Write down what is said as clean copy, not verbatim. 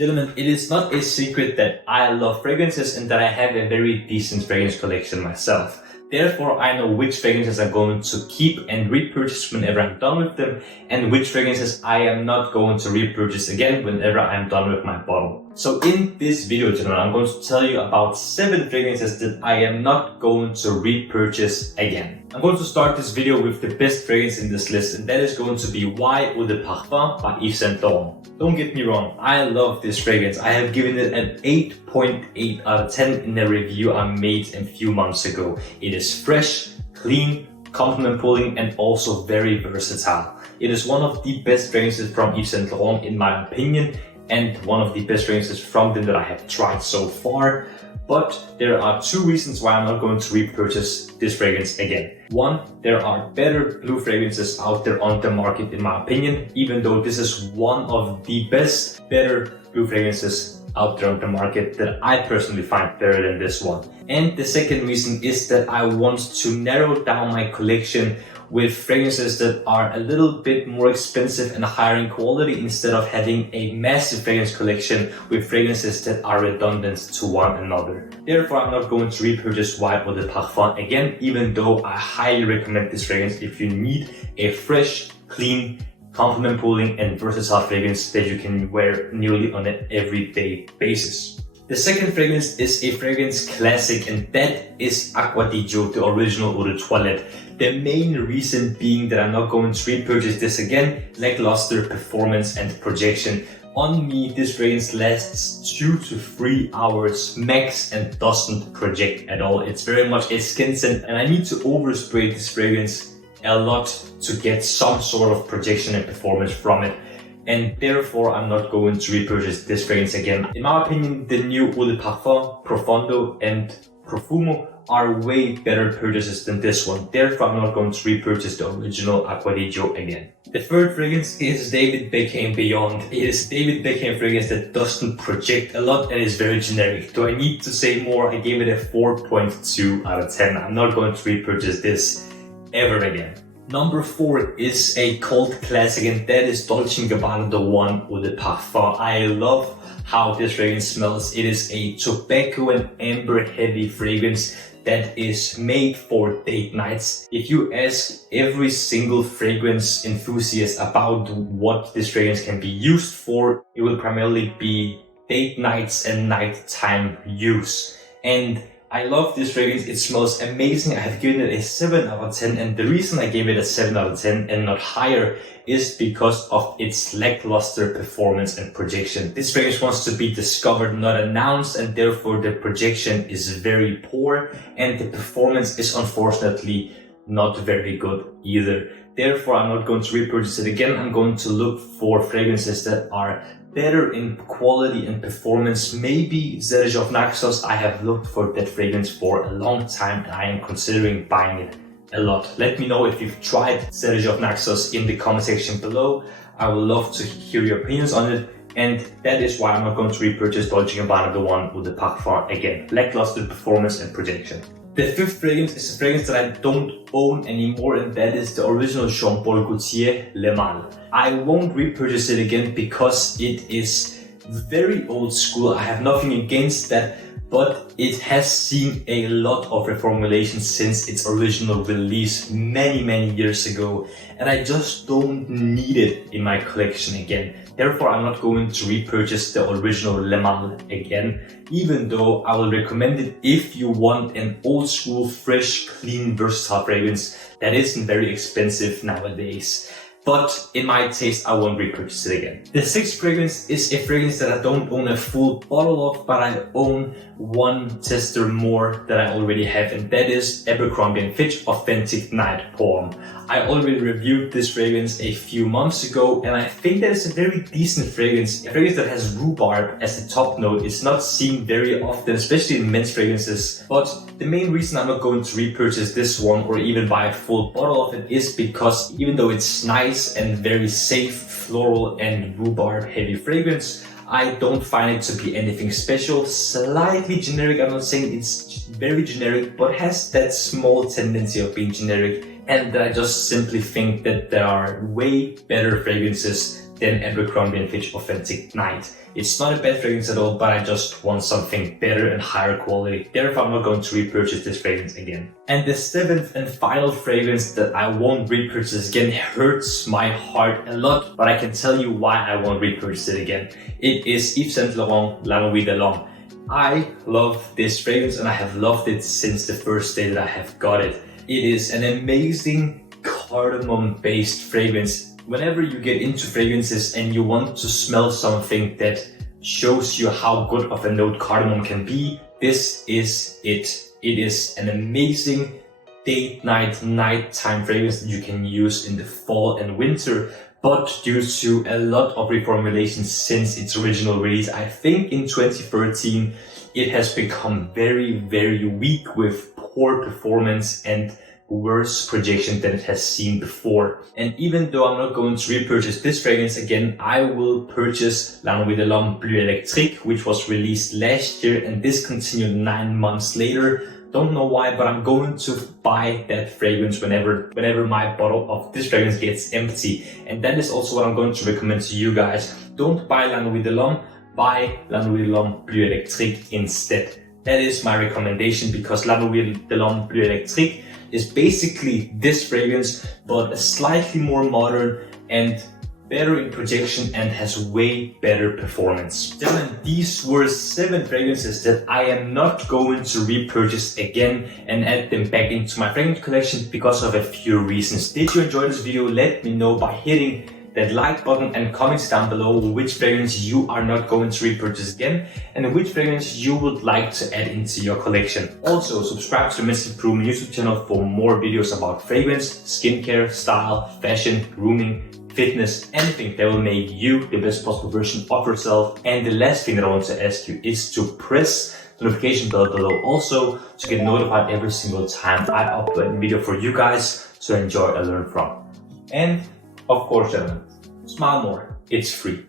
Gentlemen, it is not a secret that I love fragrances and that I have a very decent fragrance collection myself. Therefore, I know which fragrances I'm going to keep and repurchase whenever I'm done with them, and which fragrances I am not going to repurchase again whenever I'm done with my bottle. So in this video, gentlemen, I'm going to tell you about 7 fragrances that I am not going to repurchase again. I'm going to start this video with the best fragrance in this list, and that is going to be Eau de Parfum by Yves Saint Laurent. Don't get me wrong, I love this fragrance. I have given it an 8.8 out of 10 in a review I made a few months ago. It is fresh, clean, compliment pulling, and also very versatile. It is one of the best fragrances from Yves Saint Laurent in my opinion, and one of the best fragrances from them that I have tried so far. But there are 2 reasons why I'm not going to repurchase this fragrance again. 1, there are better blue fragrances out there on the market in my opinion, even though this is one of the best, better blue fragrances out there on the market that I personally find better than this one. And the second reason is that I want to narrow down my collection with fragrances that are a little bit more expensive and higher in quality, instead of having a massive fragrance collection with fragrances that are redundant to one another. Therefore, I'm not going to repurchase Eau de Parfum again, even though I highly recommend this fragrance if you need a fresh, clean, compliment pulling and versatile fragrance that you can wear nearly on an everyday basis. The second fragrance is a fragrance classic, and that is Acqua, the original Eau de Toilette. The main reason being that I'm not going to repurchase this again, lackluster performance and projection. On me, this fragrance lasts 2 to 3 hours max and doesn't project at all. It's very much a skin scent, and I need to overspray this fragrance a lot to get some sort of projection and performance from it. And therefore, I'm not going to repurchase this fragrance again. In my opinion, the new Eau de Parfum, Profondo and Profumo are way better purchases than this one. Therefore, I'm not going to repurchase the original Acqua again. The third fragrance is David Beckham Beyond. It is David Beckham fragrance that doesn't project a lot and is very generic. Do I need to say more? I gave it a 4.2 out of 10. I'm not going to repurchase this ever again. Number 4 is a cult classic, and that is Dolce & Gabbana The One Eau de Parfum. I love how this fragrance smells. It is a tobacco and amber heavy fragrance that is made for date nights. If you ask every single fragrance enthusiast about what this fragrance can be used for, it will primarily be date nights and nighttime use. And I love this fragrance. It smells amazing. I have given it a 7 out of 10, and the reason I gave it a 7 out of 10 and not higher is because of its lackluster performance and projection. This fragrance wants to be discovered, not announced, and therefore the projection is very poor and the performance is unfortunately not very good either. Therefore, I'm not going to repurchase it again. I'm going to look for fragrances that are better in quality and performance. Maybe Giorgio of Naxos. I have looked for that fragrance for a long time and I am considering buying it a lot. Let me know if you've tried Giorgio of Naxos in the comment section below. I would love to hear your opinions on it, and that is why I'm not going to repurchase Dolce & Gabbana The One Eau de Parfum again. Lackluster performance and projection. The 5th fragrance is a fragrance that I don't own anymore, and that is the original Jean Paul Gaultier Le Mal. I won't repurchase it again because it is very old school. I have nothing against that, but it has seen a lot of reformulation since its original release many years ago, and I just don't need it in my collection again. Therefore, I'm not going to repurchase the original Le Mal again, even though I will recommend it if you want an old school, fresh, clean, versatile fragrance that isn't very expensive nowadays. But in my taste, I won't repurchase it again. The 6th fragrance is a fragrance that I don't own a full bottle of, but I own one tester more that I already have, and that is Abercrombie and Fitch Authentic Night Poem. I already reviewed this fragrance a few months ago, and I think that it's a very decent fragrance. A fragrance that has rhubarb as the top note. It's not seen very often, especially in men's fragrances. But the main reason I'm not going to repurchase this one or even buy a full bottle of it is because even though it's nice and very safe, floral and rhubarb heavy fragrance, I don't find it to be anything special. Slightly generic. I'm not saying it's very generic, but has that small tendency of being generic. And I just simply think that there are way better fragrances than Abercrombie and Fitch Authentic Night. It's not a bad fragrance at all, but I just want something better and higher quality. Therefore, I'm not going to repurchase this fragrance again. And the 7th and final fragrance that I won't repurchase again hurts my heart a lot, but I can tell you why I won't repurchase it again. It is Yves Saint Laurent La Nuit de l'Homme. I love this fragrance and I have loved it since the first day that I have got it. It is an amazing cardamom-based fragrance. Whenever you get into fragrances and you want to smell something that shows you how good of a note cardamom can be, this is it. It is an amazing date night, nighttime fragrance that you can use in the fall and winter. But due to a lot of reformulations since its original release, I think in 2013, it has become very, very weak with poor performance and worse projection than it has seen before. And even though I'm not going to repurchase this fragrance again, I will purchase La Nuit de l'Homme Bleu Électrique, which was released last year and discontinued 9 months later. Don't know why, but I'm going to buy that fragrance whenever my bottle of this fragrance gets empty. And that is also what I'm going to recommend to you guys. Don't buy La Nuit de l'Homme, buy La Nuit de l'Homme Bleu Électrique instead. That is my recommendation, because La Nuit de l'Homme Bleu Électrique is basically this fragrance, but a slightly more modern and better in projection and has way better performance. Gentlemen, these were 7 fragrances that I am not going to repurchase again and add them back into my fragrance collection because of a few reasons. Did you enjoy this video? Let me know by hitting that like button and comments down below which fragrance you are not going to repurchase again and which fragrance you would like to add into your collection. Also, subscribe to the Men's Improvement YouTube channel for more videos about fragrance, skincare, style, fashion, grooming, fitness, anything that will make you the best possible version of yourself. And the last thing that I want to ask you is to press the notification bell below also to get notified every single time I upload a video for you guys to enjoy and learn from. And of course, gentlemen, smile more. It's free.